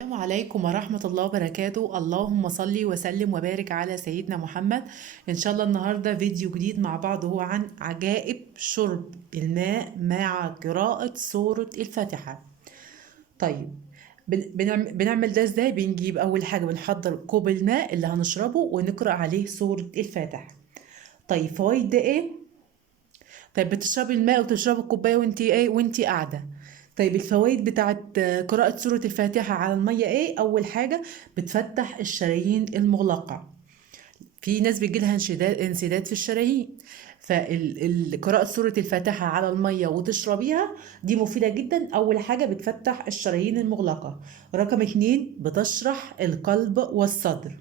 السلام عليكم ورحمة الله وبركاته. اللهم صل وسلم وبارك على سيدنا محمد. إن شاء الله النهاردة فيديو جديد مع بعض هو عن عجائب شرب الماء مع قراءة سورة الفاتحة. طيب، بنعمل ده ازاي؟ بنجيب أول حاجة بنحضر كوب الماء اللي هنشربه ونقرأ عليه سورة الفاتحة. طيب، فوائد ده ايه؟ طيب، بتشربي الماء وتشربي الكوباية وانتي قاعدة. طيب، الفوائد بتاعت قراءة سورة الفاتحة على المية ايه؟ أول حاجة بتفتح الشرايين المغلقة. في ناس بيجيلها انسداد في الشرايين، فقراءة سورة الفاتحة على المية وتشربيها دي مفيدة جدا. أول حاجة بتفتح الشرايين المغلقة. رقم 2 بتشرح القلب والصدر.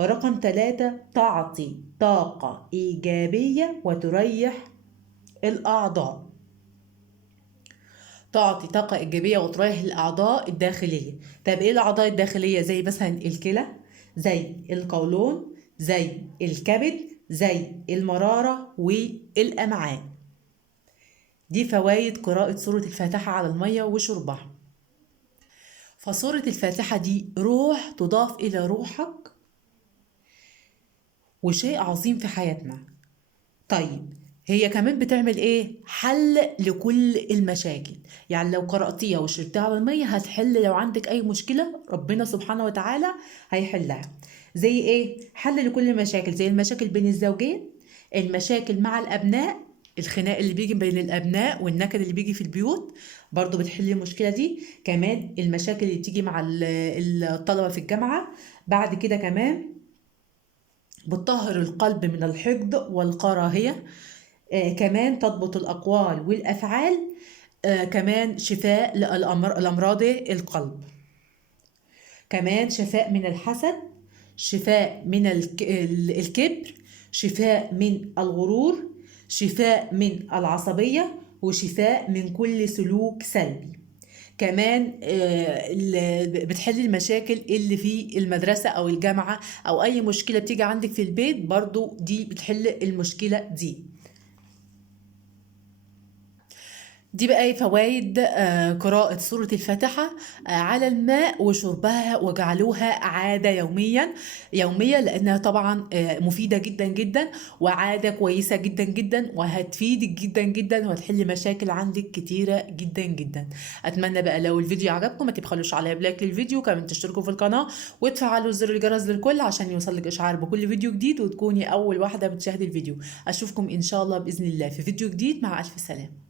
رقم 3 تعطي طاقة إيجابية وتريح الأعضاء. تعطي طاقة إيجابية وتريح الأعضاء الداخلية. طب إيه الأعضاء الداخلية؟ زي مثلا الكلى، زي القولون، زي الكبد، زي المرارة والأمعاء. دي فوائد قراءة سورة الفاتحة على المية وشربها. فسورة الفاتحة دي روح تضاف إلى روحك وشيء عظيم في حياتنا. طيب، هي كمان بتعمل ايه؟ حل لكل المشاكل. يعني لو قرأتيها وشربتها على المية هتحل لو عندك اي مشكلة، ربنا سبحانه وتعالى هيحلها. زي ايه؟ حل لكل المشاكل، زي المشاكل بين الزوجين، المشاكل مع الابناء، الخناق اللي بيجي بين الابناء والنكد اللي بيجي في البيوت برضو بتحل المشكلة دي. كمان المشاكل اللي بتيجي مع الطلبة في الجامعة. بعد كده كمان بتطهر القلب من الحقد والكراهية. كمان تضبط الأقوال والأفعال. كمان شفاء لأمراض القلب. كمان شفاء من الحسد، شفاء من الكبر، شفاء من الغرور، شفاء من العصبية، وشفاء من كل سلوك سلبي. كمان بتحل المشاكل اللي في المدرسة أو الجامعة أو أي مشكلة بتيجي عندك في البيت، برضو دي بتحل المشكلة دي. دي بقى ايه فوائد قراءة سورة الفاتحة على الماء وشربها، وجعلوها عادة يومية، لأنها طبعا مفيدة جدا جدا، وعادة كويسة جدا جدا، وهتفيدك جدا جدا، وهتحل مشاكل عندك كتيرة جدا جدا. أتمنى بقى لو الفيديو عجبكم ما تبخلوش عليا بلايك للفيديو، كمان تشتركوا في القناة وتفعلوا زر الجرس للكل عشان يوصلك إشعار بكل فيديو جديد، وتكوني أول واحدة بتشاهدي الفيديو. أشوفكم إن شاء الله بإذن الله في فيديو جديد. مع ألف سلامة.